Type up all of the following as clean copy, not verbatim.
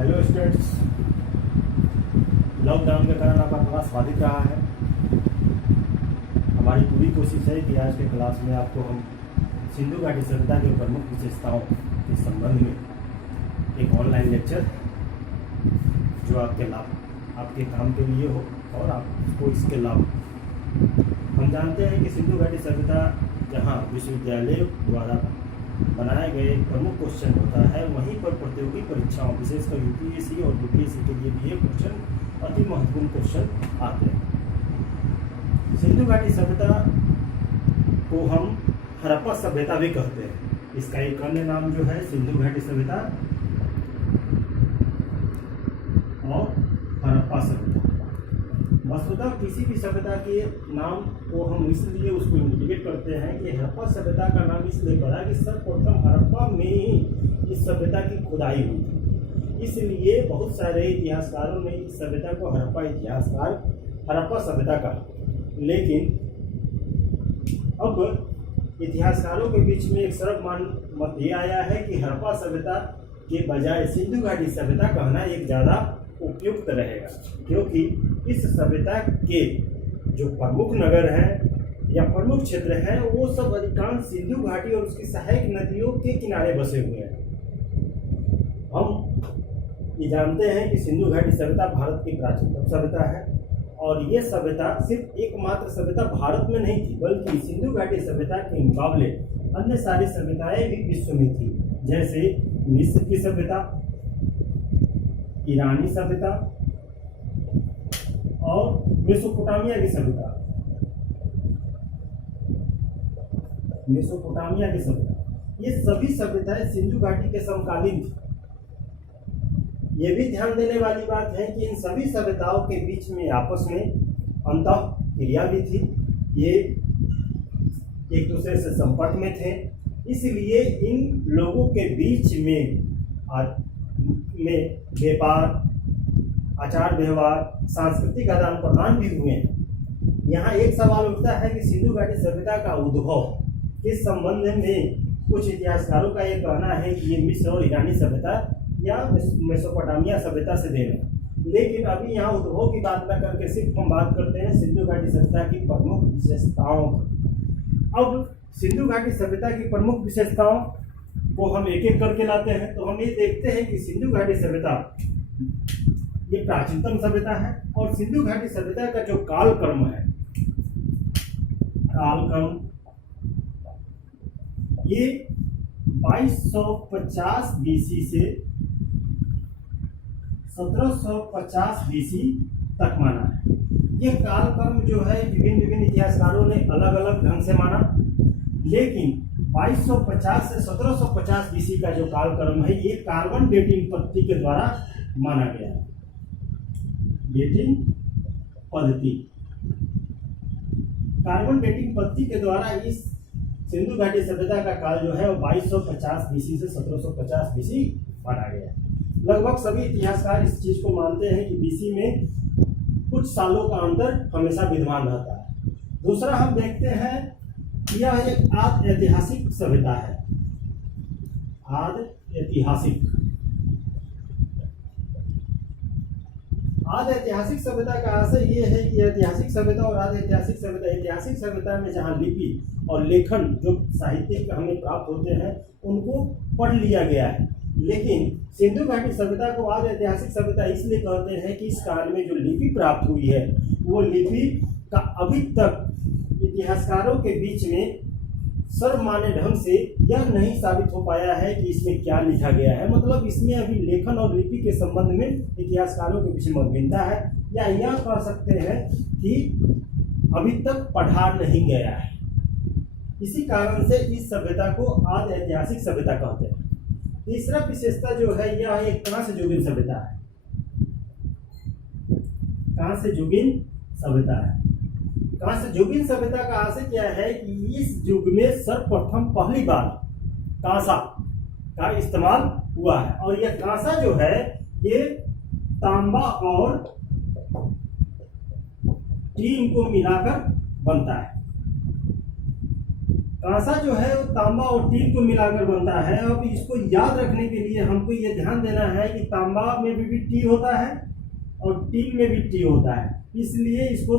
Hello students, lockdown के कारण आपका क्लास बाधित रहा है। हमारी पूरी कोशिश है कि आज के क्लास में आपको हम सिंधु घाटी सभ्यता के प्रमुख विशेषताओं के संबंध में एक ऑनलाइन लेक्चर जो आपके काम के लिए हो और आपको इसके लाभ। हम जानते हैं कि सिंधु घाटी सभ्यता जहाँ विश्वविद्यालय द्वारा बनाए गए प्रमुख क्वेश्चन होता है, वहीं पर प्रतियोगी परीक्षाओं विशेषकर यूपीएससी और बीपीएससी के लिए भी ये क्वेश्चन अति महत्वपूर्ण क्वेश्चन आते हैं। सिंधु घाटी सभ्यता को हम हड़प्पा सभ्यता भी कहते हैं। इसका एक अन्य नाम जो है सिंधु घाटी सभ्यता और हड़प्पा सभ्यता। वस्तुतः किसी भी सभ्यता के नाम को हम इसलिए उसको इंडिकेट करते हैं कि हड़प्पा सभ्यता का नाम इसलिए पड़ा कि सर्वप्रथम हड़प्पा में ही इस सभ्यता की खुदाई हुई थी। इसलिए बहुत सारे इतिहासकारों ने इस सभ्यता को हड़प्पा सभ्यता कहा। लेकिन अब इतिहासकारों के बीच में एक सर्वमान्य मत ये आया है कि हड़प्पा सभ्यता के बजाय सिंधु घाटी सभ्यता कहना एक ज़्यादा उपयुक्त रहेगा, क्योंकि इस सभ्यता के जो प्रमुख नगर हैं या प्रमुख क्षेत्र हैं वो सब अधिकांश सिंधु घाटी और उसकी सहायक नदियों के किनारे बसे हुए हैं। हम ये जानते हैं कि सिंधु घाटी सभ्यता भारत की प्राचीनतम सभ्यता है और ये सभ्यता सिर्फ एकमात्र सभ्यता भारत में नहीं थी, बल्कि सिंधु घाटी सभ्यता के मुकाबले अन्य सारी सभ्यताएं भी विश्व में थी, जैसे मिस्र की सभ्यता, ईरानी सभ्यता और मेसोपोटामिया की सभ्यता। ये सभी सभ्यताएं सिंधु घाटी के समकालीन थी। ये भी ध्यान देने वाली बात है कि इन सभी सभ्यताओं के बीच में आपस में अंतःक्रिया भी थी। ये एक दूसरे से संपर्क में थे, इसलिए इन लोगों के बीच में व्यापार, आचार व्यवहार, सांस्कृतिक आदान प्रदान भी हुए हैं। यहाँ एक सवाल उठता है कि सिंधु घाटी सभ्यता का उद्भव इस संबंध में कुछ इतिहासकारों का यह कहना है कि ये मिस्र और ईरानी सभ्यता या मेसोपोटामिया सभ्यता से देना। लेकिन अभी यहाँ उद्भव की बात न करके सिर्फ हम बात करते हैं सिंधु घाटी सभ्यता की प्रमुख विशेषताओं पर। अब सिंधु घाटी सभ्यता की प्रमुख विशेषताओं को हम एक एक करके लाते हैं, तो हम ये देखते हैं कि सिंधु घाटी सभ्यता ये प्राचीनतम सभ्यता है और सिंधु घाटी सभ्यता का जो कालक्रम है, ये 2250 बीसी से 1750 बीसी तक माना है। ये कालक्रम जो है विभिन्न इतिहासकारों ने अलग अलग ढंग से माना, लेकिन 2250 से 1750 बीसी का जो कालक्रम है ये कार्बन डेटिंग पद्धति के द्वारा माना गया है। डेटिंग पद्धति, कार्बन डेटिंग पद्धति के द्वारा इस सिंधु घाटी सभ्यता का काल जो है वो 2250 बीसी से 1750 बीसी माना गया है। लगभग सभी इतिहासकार इस चीज को मानते हैं कि बीसी में कुछ सालों का अंतर हमेशा विद्यमान रहता है। दूसरा हम देखते हैं यह एक आद्य ऐतिहासिक सभ्यता है। आद्य ऐतिहासिक सभ्यता का आशय ये है कि ऐतिहासिक सभ्यता और आद्य ऐतिहासिक सभ्यता में जहाँ लिपि और लेखन जो साहित्य हमें प्राप्त होते हैं उनको पढ़ लिया गया है। लेकिन सिंधु घाटी सभ्यता को आद्य ऐतिहासिक सभ्यता इसलिए कहते हैं कि इस काल में जो लिपि प्राप्त हुई है वो लिपि का अभी तक इतिहासकारों के बीच में सर्वमान्य ढंग से यह नहीं साबित हो पाया है कि इसमें क्या लिखा गया है। मतलब इसमें अभी लेखन और लिपि के संबंध में इतिहासकारों के बीच मतभिन्नता है, या यह कह सकते हैं कि अभी तक पढ़ा नहीं गया है। इसी कारण से इस सभ्यता को आद्य ऐतिहासिक सभ्यता कहते हैं। तीसरा विशेषता जो है यह एक कांस्य सभ्यता है। कांस्य सभ्यता का आशय क्या है कि इस युग में सर्वप्रथम पहली बार कांसा का इस्तेमाल हुआ है, और यह कांसा जो है ये तांबा और टीन को मिलाकर बनता है। कांसा जो है वो तांबा और टील को मिलाकर बनता है। अब इसको याद रखने के लिए हमको ये ध्यान देना है कि तांबा में भी टी होता है और टील में भी टी होता है, इसलिए इसको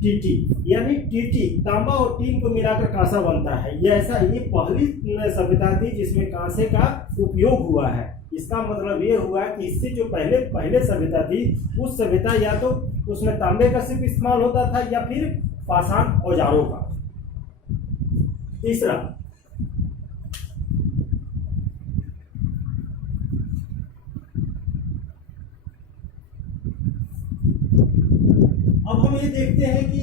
टीटी यानी टीटी, तांबा और टील को मिलाकर कांसा बनता है। ये ऐसा, ये पहली सभ्यता थी जिसमें कांसे का उपयोग हुआ है। इसका मतलब ये हुआ कि इससे जो पहले सभ्यता थी, उस सभ्यता या तो उसमें तांबे का सिर्फ इस्तेमाल होता था या फिर पाषाण औजारों का। तीसरा, अब हम ये देखते हैं कि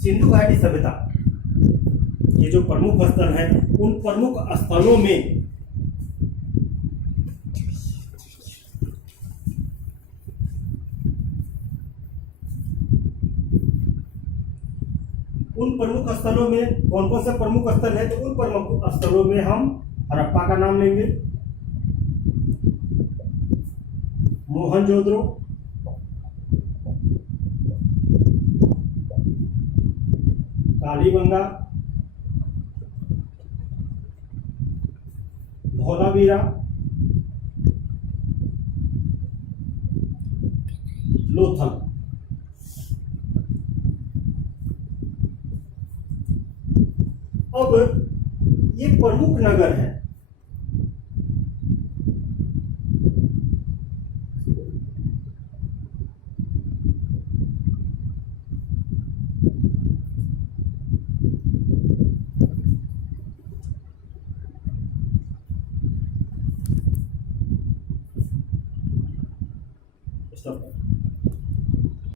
सिंधु घाटी सभ्यता, ये जो प्रमुख स्थल है, उन प्रमुख स्थलों में कौन कौन से प्रमुख स्थल है, तो उन प्रमुख स्थलों में हम हड़प्पा का नाम लेंगे, मोहनजोदड़ो, कालीबंगा, धौलावीरा, लोथल। अब ये प्रमुख नगर है।